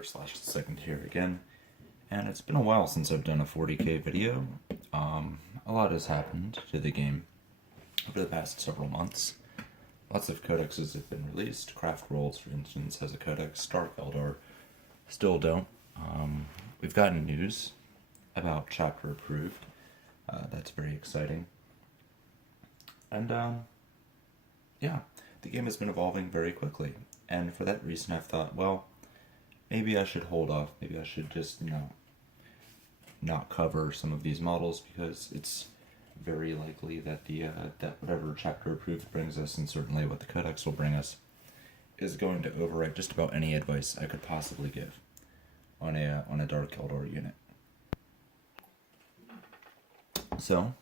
Windrider slash second here again, and it's been a while since I've done a 40k video. A lot has happened to the game over the past several months. Lots of codexes have been released. Craft Worlds, for instance, has a codex. Dark Eldar still don't. We've gotten news about chapter approved. That's very exciting. And yeah, the game has been evolving very quickly. And for that reason, I've thought, well, maybe I should hold off. Maybe I should just, not cover some of these models, because it's very likely that that whatever chapter approved brings us, and certainly what the codex will bring us, is going to override just about any advice I could possibly give on a Dark Eldar unit. So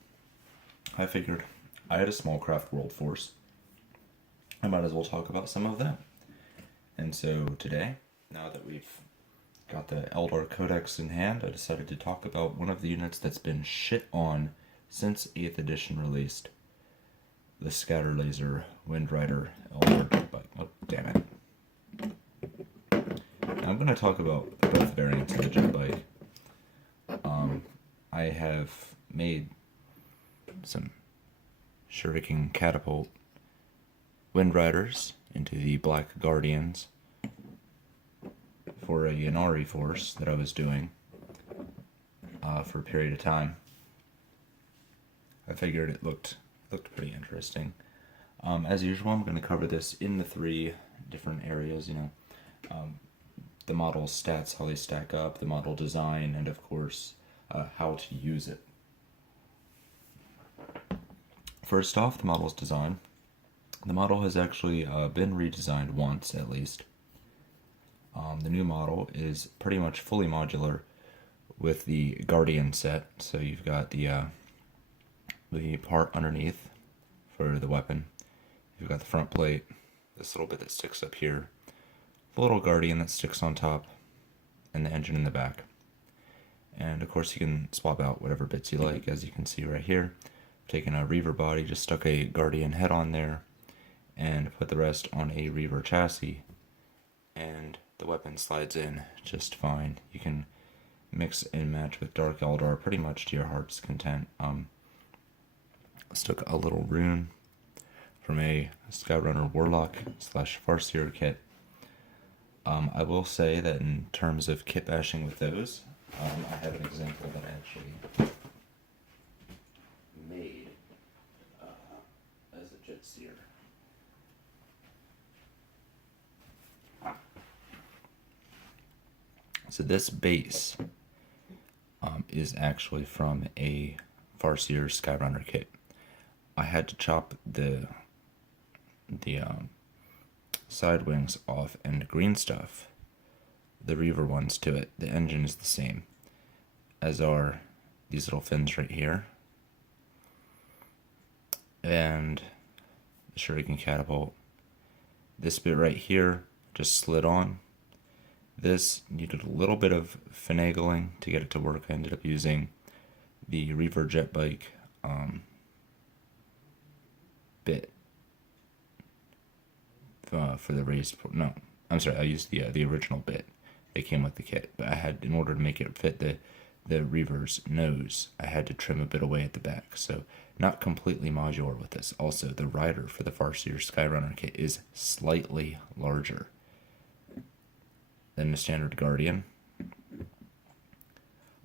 I figured I had a small craft world force. I might as well talk about some of them. And so today, now that we've got the Eldar Codex in hand, I decided to talk about one of the units that's been shit on since 8th edition released. The Scatter Laser Windrider Eldar Jetbike. Oh, damn it. Now I'm going to talk about both variants of the Jetbike. I have made some Shuriken Catapult Windriders into the Black Guardians for a Yanari force that I was doing for a period of time. I figured it looked pretty interesting. As usual, I'm going to cover this in the 3 different areas, the model's stats, how they stack up, the model design, and of course, how to use it. First off, the model's design. The model has actually been redesigned once, at least. The new model is pretty much fully modular with the Guardian set. So you've got the part underneath for the weapon. You've got the front plate, this little bit that sticks up here, the little Guardian that sticks on top, and the engine in the back. And of course you can swap out whatever bits you like, as you can see right here. I've taken a Reaver body, just stuck a Guardian head on there, and put the rest on a Reaver chassis, and the weapon slides in just fine. You can mix and match with Dark Eldar pretty much to your heart's content. Stuck a little rune from a Scout-Runner Warlock / Farseer kit. I will say that in terms of kit bashing with those, I have an example that I actually made as a Jet Seer. So this base is actually from a Farseer Skyrunner kit. I had to chop the side wings off and green stuff the Reaver ones to it. The engine is the same, as are these little fins right here, and the Shuriken Catapult. This bit right here just slid on. This needed a little bit of finagling to get it to work. I ended up using the Reaver Jetbike bit for the raised. No, I'm sorry. I used the original bit. They came with the kit, but I had, in order to make it fit the Reaver's nose, I had to trim a bit away at the back. So not completely modular with this. Also, the rider for the Farseer Skyrunner kit is slightly larger than the standard Guardian.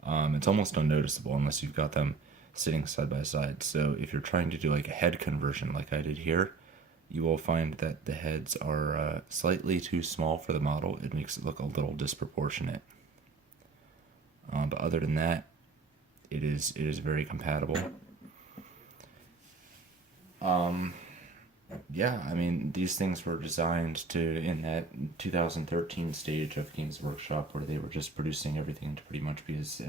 It's almost unnoticeable unless you've got them sitting side by side. So if you're trying to do like a head conversion like I did here, you will find that the heads are slightly too small for the model. It makes it look a little disproportionate. But other than that, it is very compatible. Yeah, I mean, these things were designed to, in that 2013 stage of Games Workshop, where they were just producing everything to pretty much be as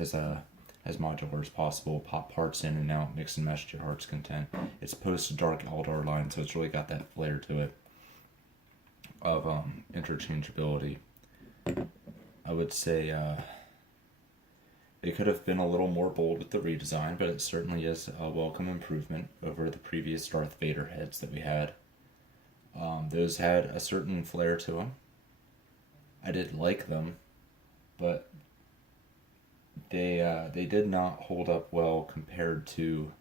modular as possible, pop parts in and out, mix and match to your heart's content. It's post Dark Eldar line, so it's really got that flair to it of interchangeability. I would say it could have been a little more bold with the redesign, but it certainly is a welcome improvement over the previous Darth Vader heads that we had. Those had a certain flair to them. I did like them. but they did not hold up well compared to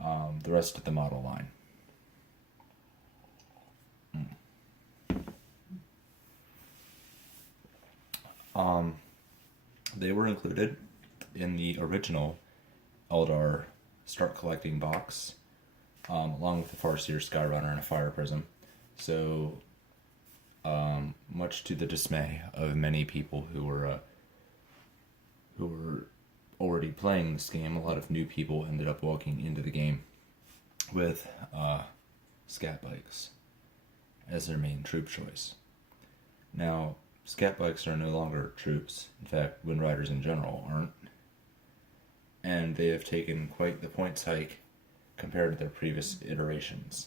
the rest of the model line. They were included in the original Eldar Start Collecting box, along with the Farseer Skyrunner and a Fire Prism. So, much to the dismay of many people who were already playing this game, a lot of new people ended up walking into the game with scatbikes as their main troop choice. Now, scatbikes are no longer troops. In fact, Windriders in general aren't. And they have taken quite the points hike compared to their previous iterations.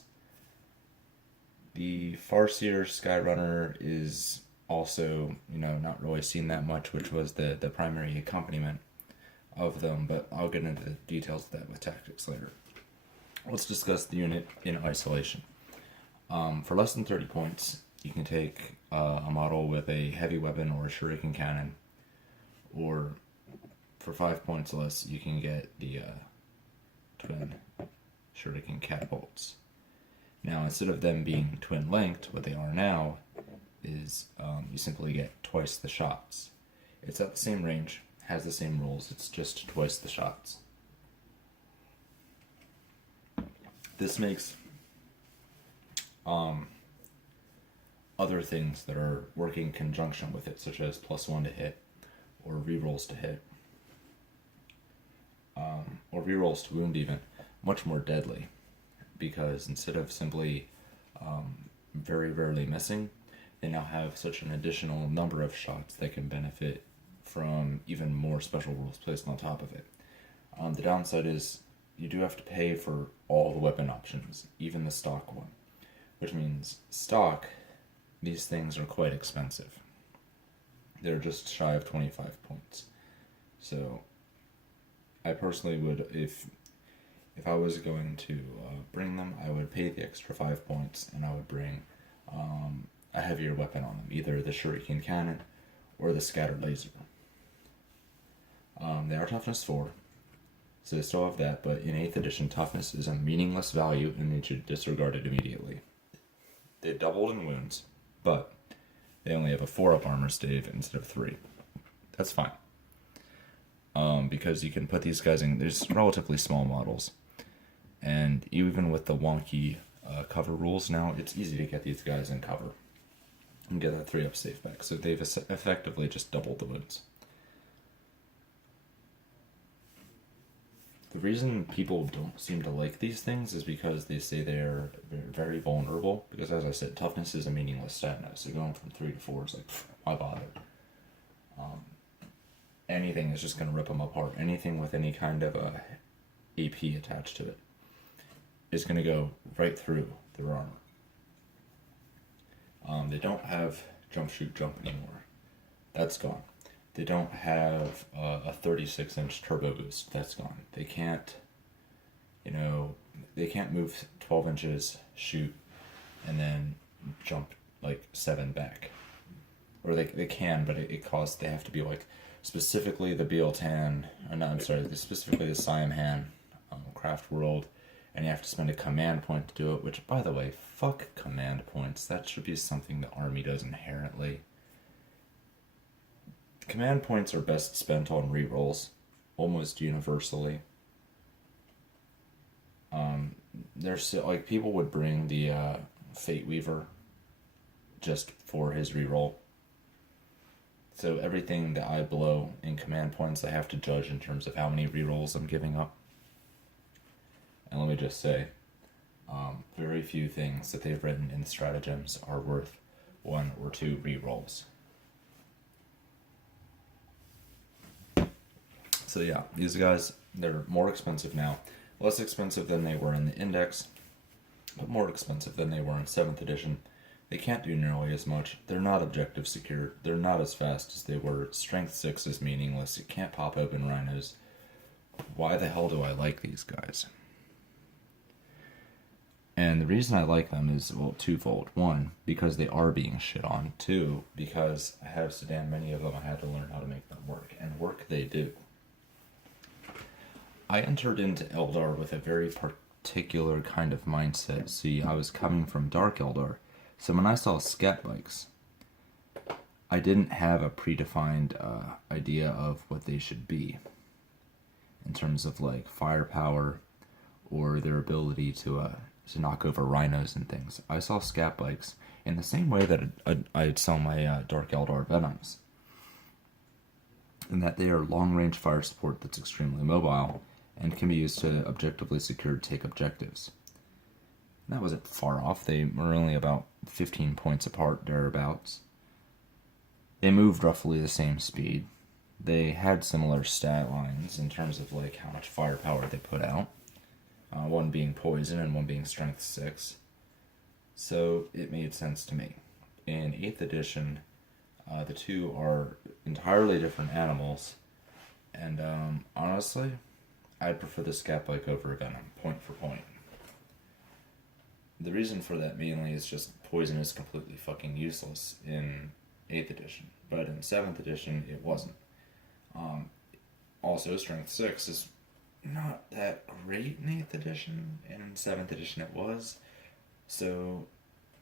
The Farseer Skyrunner is also, not really seen that much, which was the primary accompaniment of them, but I'll get into the details of that with tactics later. Let's discuss the unit in isolation. For less than 30 points, you can take a model with a heavy weapon or a Shuriken cannon, or for 5 points less, you can get the twin Shuriken Catapults. Now, instead of them being twin-linked, what they are now is you simply get twice the shots. It's at the same range, has the same rules, it's just twice the shots. This makes other things that are working in conjunction with it, such as +1 to hit, or rerolls to hit, or rerolls to wound even, much more deadly. Because instead of simply very rarely missing, they now have such an additional number of shots that can benefit from even more special rules placed on top of it. The downside is you do have to pay for all the weapon options, even the stock one. Which means stock, these things are quite expensive. They're just shy of 25 points. So I personally would, if I was going to bring them, I would pay the extra 5 points, and I would bring a heavier weapon on them, either the Shuriken Cannon or the Scattered Laser. They are toughness 4, so they still have that, but in 8th edition, toughness is a meaningless value, and they should disregard it immediately. They doubled in wounds, but they only have a 4-up armor stave instead of 3. That's fine. Because you can put these guys in, there's relatively small models. And even with the wonky cover rules now, it's easy to get these guys in cover and get that 3-up safe back. So they've effectively just doubled the wounds. The reason people don't seem to like these things is because they say they're very vulnerable. Because as I said, toughness is a meaningless stat now. So going from 3 to 4 is like, why bother? Anything is just going to rip them apart. Anything with any kind of a AP attached to it is going to go right through their armor. They don't have jump, shoot, jump anymore. That's gone. They don't have a 36-inch turbo boost. That's gone. They can't, they can't move 12 inches, shoot, and then jump like 7 back. Or they can, but it costs, they have to be like, specifically the specifically the Siam Han Craft World, and you have to spend a command point to do it, which, by the way, fuck command points. That should be something the Army does inherently. Command points are best spent on rerolls, almost universally. There's like, people would bring the Fate Weaver just for his reroll. So everything that I blow in command points, I have to judge in terms of how many rerolls I'm giving up. And let me just say, very few things that they've written in the stratagems are worth 1 or 2 rerolls. So yeah, these guys, they're more expensive now. Less expensive than they were in the Index, but more expensive than they were in 7th edition. They can't do nearly as much. They're not objective secured. They're not as fast as they were. Strength 6 is meaningless. You can't pop open rhinos. Why the hell do I like these guys? And the reason I like them is, well, twofold. One, because they are being shit on. Two, because I have so damn many of them, I had to learn how to make them work. And work they do. I entered into Eldar with a very particular kind of mindset. See, I was coming from Dark Eldar. So when I saw scatbikes, I didn't have a predefined idea of what they should be. In terms of, like, firepower or their ability to knock over rhinos and things. I saw scat bikes in the same way that I'd saw my Dark Eldar Venoms. In that they are long-range fire support that's extremely mobile and can be used to objectively secure take objectives. And that wasn't far off. They were only about 15 points apart, thereabouts. They moved roughly the same speed. They had similar stat lines in terms of, like, how much firepower they put out. One being poison and one being strength 6. So it made sense to me. In 8th edition, the two are entirely different animals. And honestly, I'd prefer the scatbike over Venom, point for point. The reason for that mainly is just poison is completely fucking useless in 8th edition. But in 7th edition, it wasn't. Also, strength 6 is not that great in 8th edition, and in 7th edition it was. So,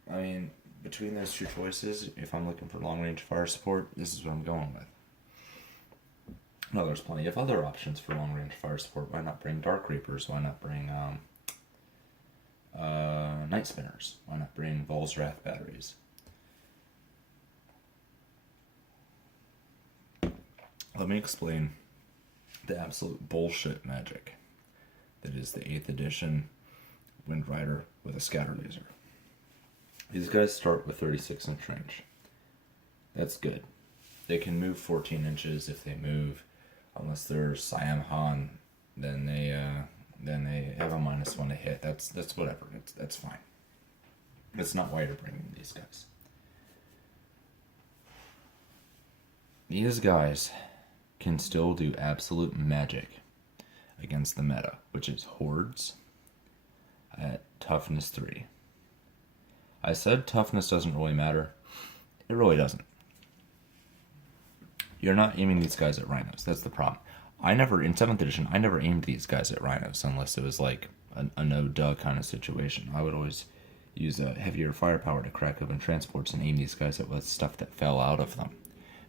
I mean, between those two choices, if I'm looking for long-range fire support, this is what I'm going with. No, there's plenty of other options for long-range fire support. Why not bring Dark Reapers? Why not bring Night Spinners? Why not bring Vol's Wrath batteries? Let me explain the absolute bullshit magic that is the 8th edition Windrider with a scatter laser. These guys start with 36-inch range. That's good. They can move 14 inches if they move. Unless they're Siam Han, then they have a -1 to hit. That's whatever. That's fine. That's not why you're bringing these guys. These guys can still do absolute magic against the meta, which is hordes at toughness 3. I said toughness doesn't really matter. It really doesn't. You're not aiming these guys at rhinos. That's the problem. In 7th edition, I never aimed these guys at rhinos unless it was like a no-duh kind of situation. I would always use a heavier firepower to crack open transports and aim these guys at with stuff that fell out of them.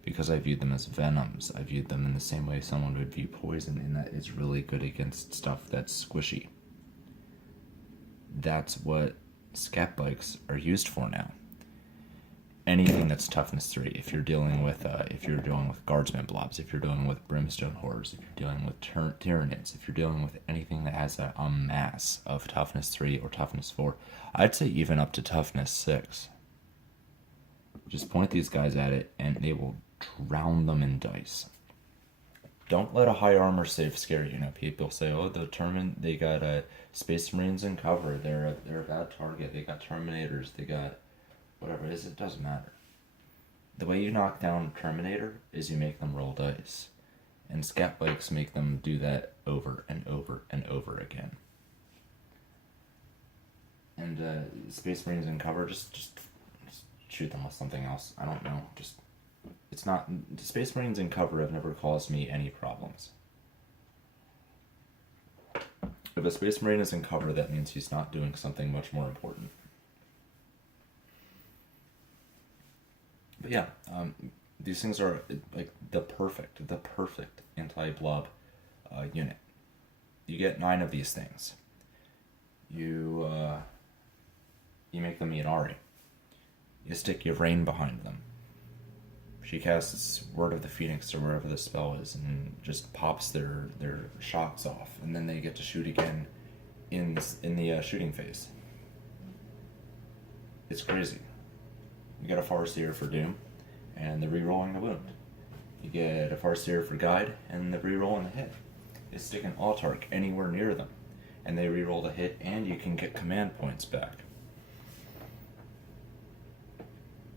Because I viewed them as venoms. I viewed them in the same way someone would view poison, in that it's really good against stuff that's squishy. That's what scat bikes are used for now. Anything that's toughness 3. If you're dealing with guardsman blobs, if you're dealing with brimstone horrors, if you're dealing with tyranids, if you're dealing with anything that has a mass of toughness 3 or toughness 4, I'd say even up to toughness 6. Just point these guys at it, and they will drown them in dice. Don't let a high armor save scare you. People say, "Oh, they got Space Marines in cover. They're a bad target. They got Terminators. They got whatever it is." It doesn't matter. The way you knock down Terminator is you make them roll dice, and scat bikes make them do that over and over and over again. And Space Marines in cover, just shoot them with something else. I don't know. It's not. Space Marines in cover have never caused me any problems. If a Space Marine is in cover, that means he's not doing something much more important. But yeah, these things are like the perfect anti-blob unit. You get 9 of these things. You make them Yinari. You stick your Rain behind them. She casts Word of the Phoenix or wherever the spell is and just pops their shocks off, and then they get to shoot again in the shooting phase. It's crazy. You get a Farseer for Doom, and they're rerolling the wound. You get a Farseer for Guide, and they're rerolling the hit. They stick an Autarch anywhere near them, and they reroll the hit, and you can get command points back.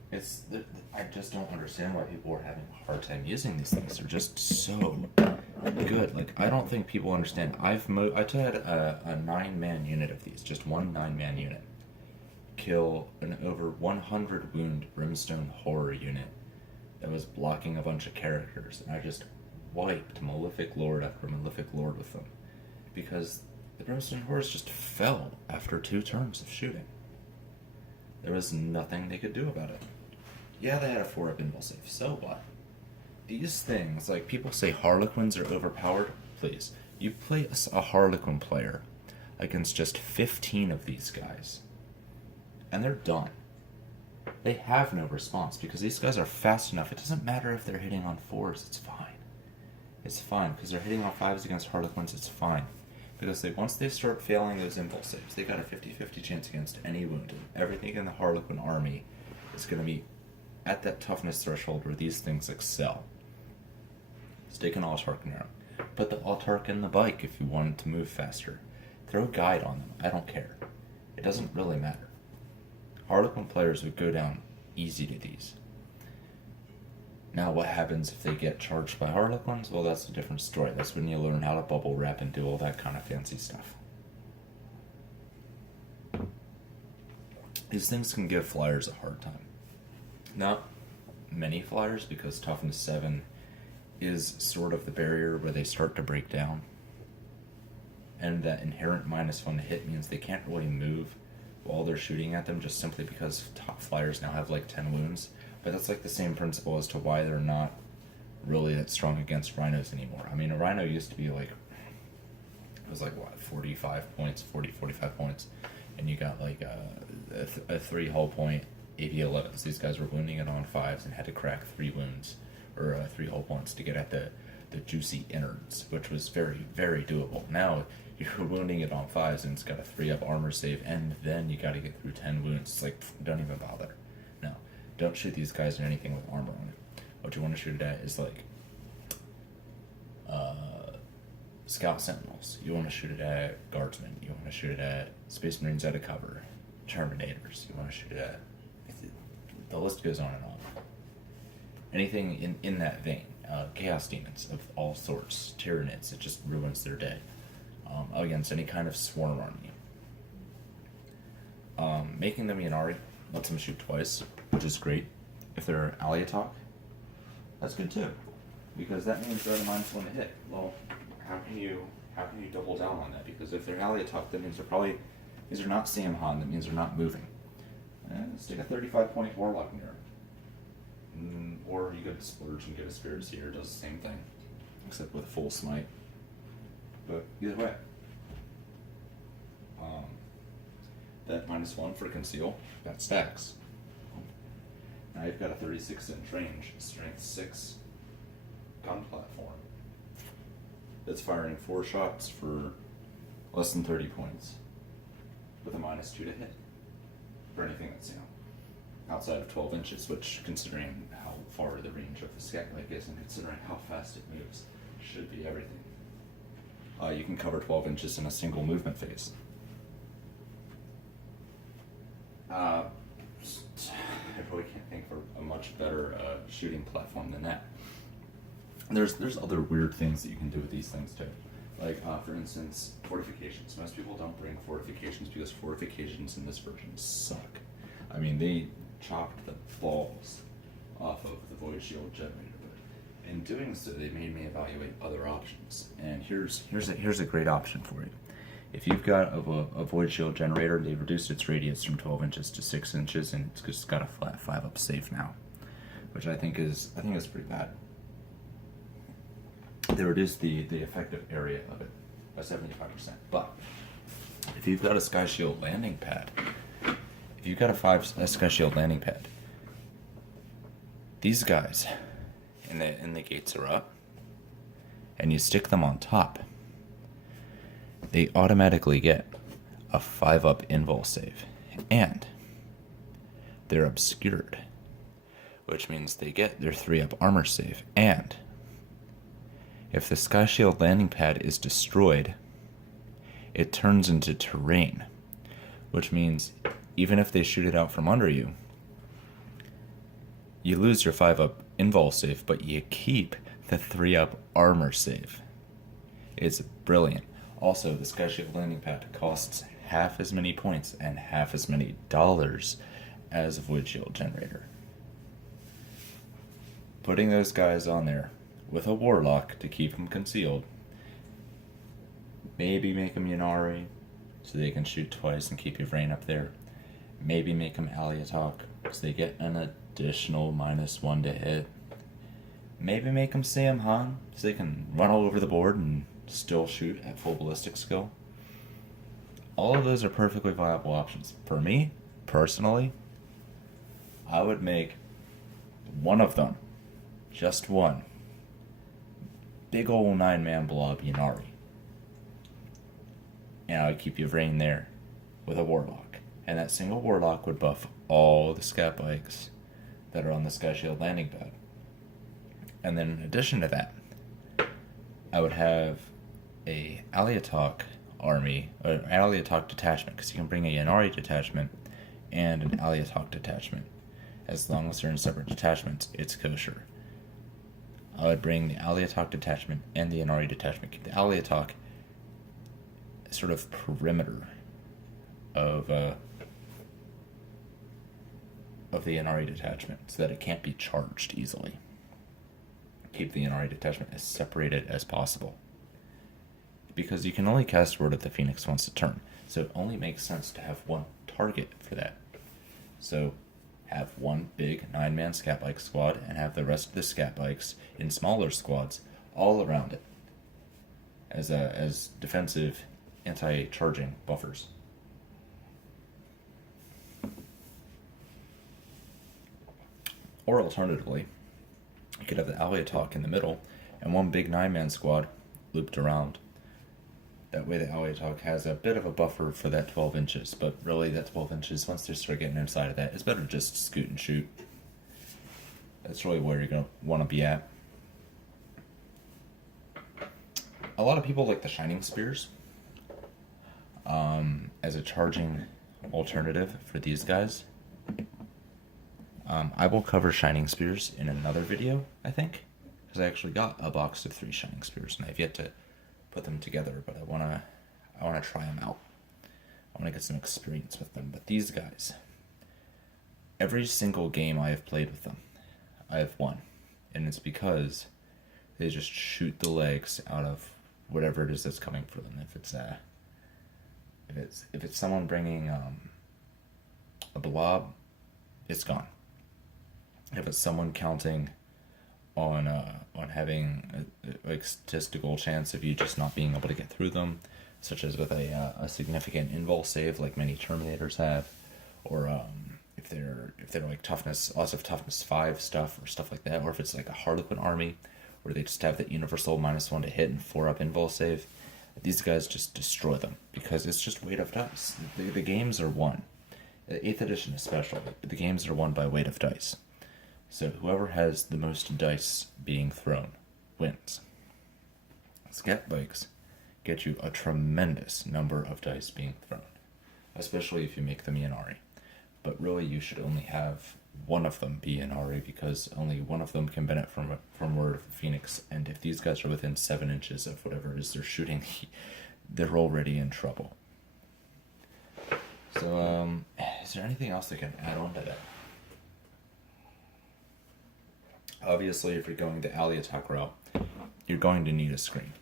I just don't understand why people are having a hard time using these things. They're just so good. Like, I don't think people understand. I had a 9-man unit of these, just one 9-man unit, kill an over 100 wound Brimstone Horror unit that was blocking a bunch of characters, and I just wiped Malefic Lord after Malefic Lord with them, because the Brimstone Horrors just fell after 2 turns of shooting. There was nothing they could do about it. Yeah, they had a 4-up invul save, so what? These things, like, people say Harlequins are overpowered. Please, you play a Harlequin player against just 15 of these guys, and they're done. They have no response because these guys are fast enough. It doesn't matter if they're hitting on 4s, it's fine. It's fine, because they're hitting on 5s against Harlequins, it's fine. Because once they start failing those impulse saves, they got a 50-50 chance against any wound. Everything in the Harlequin army is going to be at that toughness threshold where these things excel. Stick an Autarch in there. Put the Autarch in the bike if you want it to move faster. Throw guide on them. I don't care. It doesn't really matter. Harlequin players would go down easy to these. Now what happens if they get charged by Harlequins? Well, that's a different story. That's when you learn how to bubble wrap and do all that kind of fancy stuff. These things can give flyers a hard time. Not many flyers, because toughness 7 is sort of the barrier where they start to break down. And that inherent -1 to hit means they can't really move while they're shooting at them, just simply because top flyers now have like 10 wounds. But that's like the same principle as to why they're not really that strong against rhinos anymore. I mean, a rhino used to be like, it was like what, 45 points, 45 points, and you got like a 3 hull point AV-11s. These guys were wounding it on 5s and had to crack 3 wounds, or 3 hull points to get at the juicy innards, which was very, very doable. Now you're wounding it on 5s and it's got a 3-up armor save, and then you got to get through 10 wounds. It's like, don't even bother. No, don't shoot these guys in anything with armor on it. What you want to shoot it at is like Scout Sentinels. You want to shoot it at Guardsmen. You want to shoot it at Space Marines out of cover, Terminators. You want to shoot it at, the list goes on and on. Anything in that vein. Chaos Demons of all sorts, Tyranids, it just ruins their day. Against any kind of swarm army. Making them Yanari lets them shoot twice, which is great. If they're Aliatok, that's good too, because that means they're at a -1 to hit. Well, how can you double down on that? Because if they're Aliatok, that means these are not Samhan, that means they're not moving. And stick a 35-point Warlock near them. Or you could splurge and get a Spirit Seer, does the same thing, except with full smite. But either way, that -1 for conceal, that stacks. Now you've got a 36-inch range, strength 6 gun platform that's firing 4 shots for less than 30 points with a -2 to hit for anything that's, outside of 12 inches, which, considering how far the range of the scatbike is and considering how fast it moves, should be everything. You can cover 12 inches in a single movement phase. I really can't think of a much better shooting platform than that. There's other weird things that you can do with these things too. Like, for instance, Fortifications. Most people don't bring Fortifications because Fortifications in this version suck. I mean, they chopped the balls off of the Void Shield generator. In doing so, they made me evaluate other options. And here's a great option for you. If you've got a Void Shield generator, they've reduced its radius from 12 inches to 6 inches, and it's just got a flat 5-up save now, which I think is pretty bad. They reduced the effective area of it by 75%. But if you've got a Sky Shield landing pad, a Sky Shield landing pad, these guys, and the gates are up, and you stick them on top, they automatically get a 5-up invul save, and they're obscured, which means they get their 3-up armor save, and if the Sky Shield landing pad is destroyed, it turns into terrain, which means even if they shoot it out from under you, you lose your 5-up invul save, but you keep the 3-up armor save. It's brilliant. Also, the Sky Shield landing pad costs half as many points and half as many dollars as a Void Shield generator. Putting those guys on there with a Warlock to keep them concealed, maybe make them Yanari so they can shoot twice and keep your Vrain up there. Maybe make them Aliatok so they get an additional -1 to hit. Maybe make them Sam Han so they can run all over the board and still shoot at full ballistic skill. All of those are perfectly viable options. For me, personally, I would make one of them, just one, big ol' 9-man blob Yanari. And I would keep your Vrain there with a Warlock. And that single Warlock would buff all the scat bikes that are on the Sky Shield landing pad. And then in addition to that, I would have a Aliatok army, or an Aliatok detachment, because you can bring a Yanari detachment and an Aliatok detachment. As long as they're in separate detachments, it's kosher. I would bring the Aliatok detachment and the Yanari detachment. Keep the Aliatok sort of perimeter of the Yanari detachment so that it can't be charged easily. Keep the Yanari detachment as separated as possible, because you can only cast Word of the Phoenix once a turn, so it only makes sense to have one target for that. So have one big 9-man scatbike squad and have the rest of the scatbikes in smaller squads all around it as defensive anti-charging buffers. Or alternatively, you could have the Aliatok in the middle and one big 9-man squad looped around. That way the Aliatok has a bit of a buffer for that 12 inches, but really that 12 inches, once they start getting inside of that, it's better to just scoot and shoot. That's really where you're going to want to be at. A lot of people like the Shining Spears as a charging alternative for these guys. I will cover Shining Spears in another video, I think, because I actually got a box of 3 Shining Spears, and I've yet to put them together, but I wanna try them out. I wanna get some experience with them. But these guys, every single game I have played with them, I have won, and it's because they just shoot the legs out of whatever it is that's coming for them. If it's someone bringing a blob, it's gone. If it's someone counting on having a statistical chance of you just not being able to get through them, such as with a significant invul save like many Terminators have, or if they're like toughness, lots of toughness 5 stuff or stuff like that, or if it's like a Harlequin army where they just have that universal -1 to hit and 4-up invul save, these guys just destroy them because it's just weight of dice. The games are won. 8th edition especially, the games are won by weight of dice. So whoever has the most dice being thrown wins. Scat bikes get you a tremendous number of dice being thrown, especially if you make them Yanari. But really, you should only have one of them be Yanari, because only one of them can benefit from Word of the Phoenix. And if these guys are within 7 inches of whatever it is they're shooting, they're already in trouble. So, is there anything else I can add on to that? Obviously, if you're going the Aliatok route, you're going to need a screen.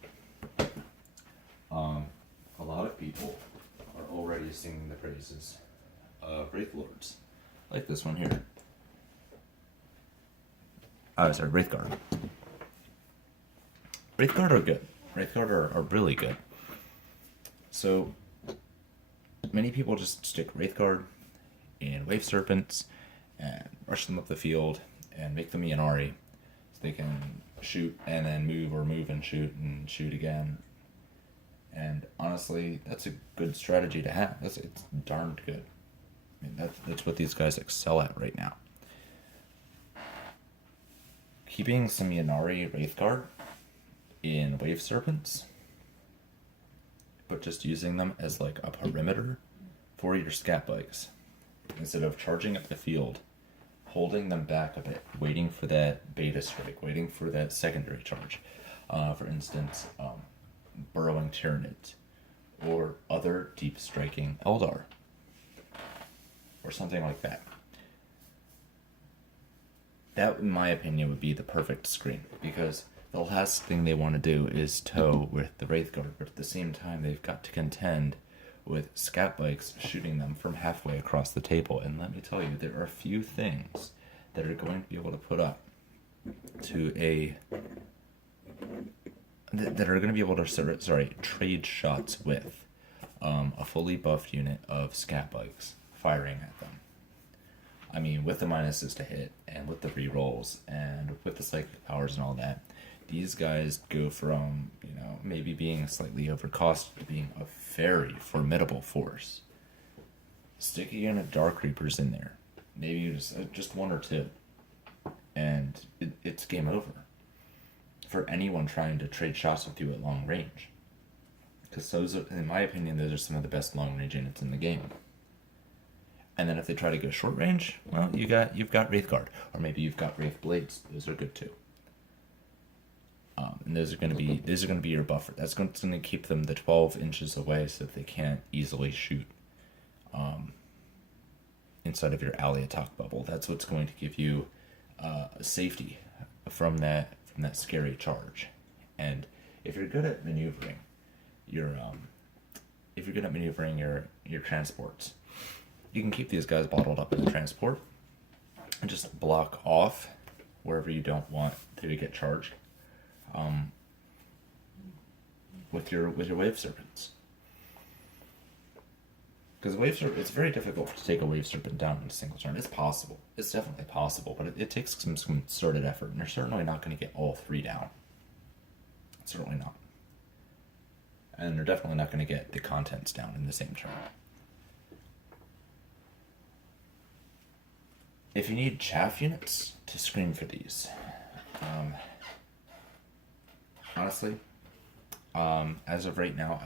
A lot of people are already singing the praises of Wraith Lords, like this one here. Wraithguard. Wraithguard are good. Wraithguard are really good. So, many people just stick Wraithguard in Wave Serpents and rush them up the field and make them Yanari so they can shoot and then move, or move and shoot again. And honestly, that's a good strategy to have. It's darned good. I mean, that's what these guys excel at right now. Keeping some Yanari Wraithguard in Wave Serpents, but just using them as like a perimeter for your scat bikes, instead of charging up the field, holding them back a bit, waiting for that beta strike, waiting for that secondary charge. For instance, burrowing Tyranids, or other deep striking Eldar, or something like that. That, in my opinion, would be the perfect screen, because the last thing they want to do is tow with the Wraithguard, but at the same time they've got to contend with scatbikes shooting them from halfway across the table. And let me tell you, there are few things that are going to be able to put up to that are going to be able to trade shots with a fully buffed unit of scatbikes firing at them. I mean, with the minuses to hit, and with the rerolls, and with the psychic powers and all that, these guys go from, maybe being slightly overcosted to being a very formidable force. Stick a unit of Dark Reapers in there, maybe just one or two, and it's game over for anyone trying to trade shots with you at long range. Because those are, in my opinion, those are some of the best long range units in the game. And then if they try to go short range, well, you've got Wraithguard, or maybe you've got Wraith Blades. Those are good too. And those are going to be your buffer. That's going to keep them the 12 inches away, so that they can't easily shoot inside of your ally attack bubble. That's what's going to give you safety from that scary charge. And if you're good at maneuvering your transports, you can keep these guys bottled up in the transport and just block off wherever you don't want to get charged with your Wave Serpents. Because it's very difficult to take a Wave Serpent down in a single turn. It's possible. It's definitely possible, but it takes some concerted effort, and you're certainly not going to get all three down. Certainly not. And they're definitely not going to get the contents down in the same turn. If you need chaff units to screen for these, honestly, as of right now,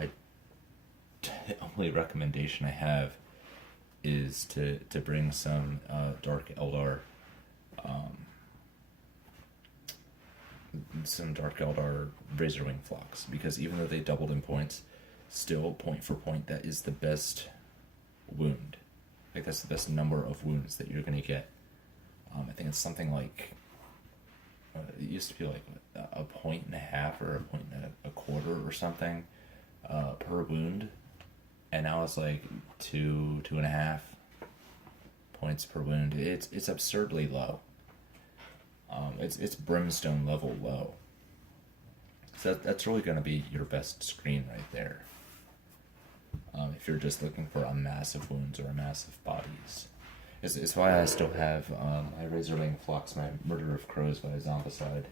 the only recommendation I have is to bring some Dark Eldar, Razorwing Flocks, because even though they doubled in points, still point for point, that is the best wound. Like, that's the best number of wounds that you're going to get. I think it's something like, it used to be like a 1.5 or a 1.25 or something per wound, and now it's like 2.5 points per wound. It's absurdly low. It's brimstone level low. So that's really going to be your best screen right there. If you're just looking for a massive wounds or a massive bodies. It's why I still have my Razorwing Flocks, my Murder of Crows by Zombicide.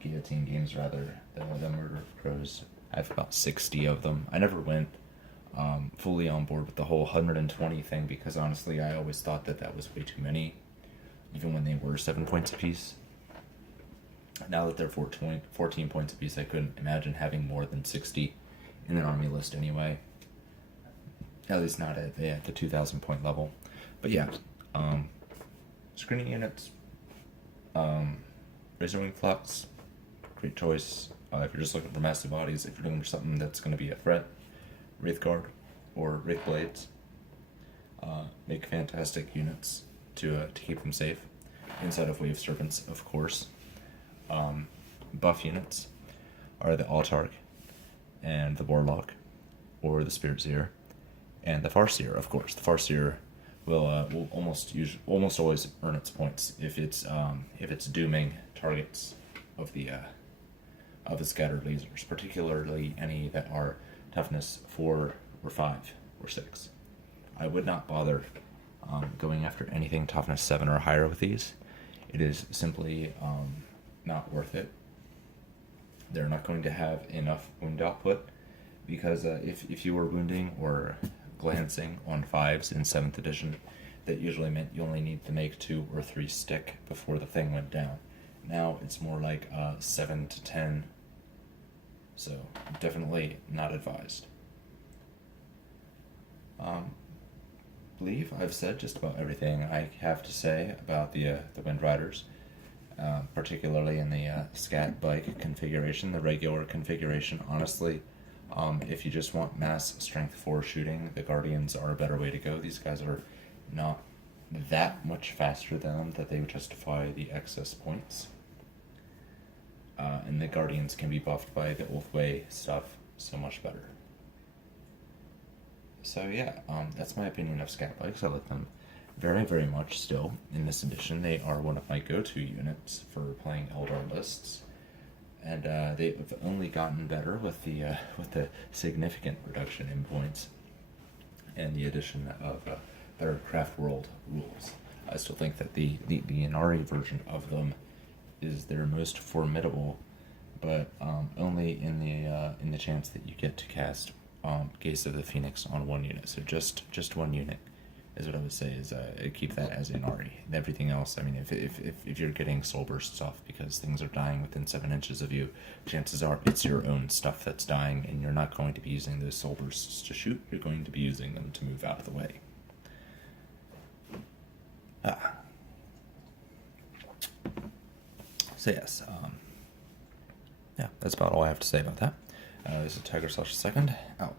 Guillotine Games, rather. The Murder of Crows. I have about 60 of them. I never went fully on board with the whole 120 thing, because honestly I always thought that was way too many, even when they were 7 points apiece. Now that they're 14 points apiece, I couldn't imagine having more than 60 in an army list anyway. At least not at the 2,000 point level. But yeah, screening units, Razorwing Flocks, great choice. If you're just looking for massive bodies, if you're looking for something that's going to be a threat, Wraithguard or Wraith Blades make fantastic units to keep them safe. Inside of Wave Serpents, of course. Buff units are the Autarch and the Warlock, or the Spirit Seer, and the Farseer, of course. The Farseer will almost always earn its points if it's dooming targets of the scattered lasers, particularly any that are toughness 4 or 5 or 6. I would not bother going after anything toughness 7 or higher with these. It is simply not worth it. They're not going to have enough wound output, because if you were wounding or glancing on 5s in 7th edition, that usually meant you only need to make 2 or 3 stick before the thing went down. Now it's more like 7 to 10, so definitely not advised. Believe I've said just about everything I have to say about the Windriders. particularly in the scatbike configuration, the regular configuration. Honestly, if you just want mass strength 4 shooting, the Guardians are a better way to go. These guys are not that much faster than them that they would justify the excess points. And the Guardians can be buffed by the Ulthway stuff so much better. So yeah, that's my opinion of scatbikes. I like them very, very much still. In this edition, they are one of my go-to units for playing Eldar lists. And they've only gotten better with the significant reduction in points and the addition of better craft world rules. I still think that the Inari version of them is their most formidable, but only in the chance that you get to cast Gaze of the Phoenix on one unit. So just one unit is what I would say is keep that as Inari. And everything else, I mean, if you're getting soul bursts off because things are dying within 7 inches of you, chances are it's your own stuff that's dying, and you're not going to be using those soul bursts to shoot. You're going to be using them to move out of the way. So yes, yeah, that's about all I have to say about that. This is Tiger Slash II, out.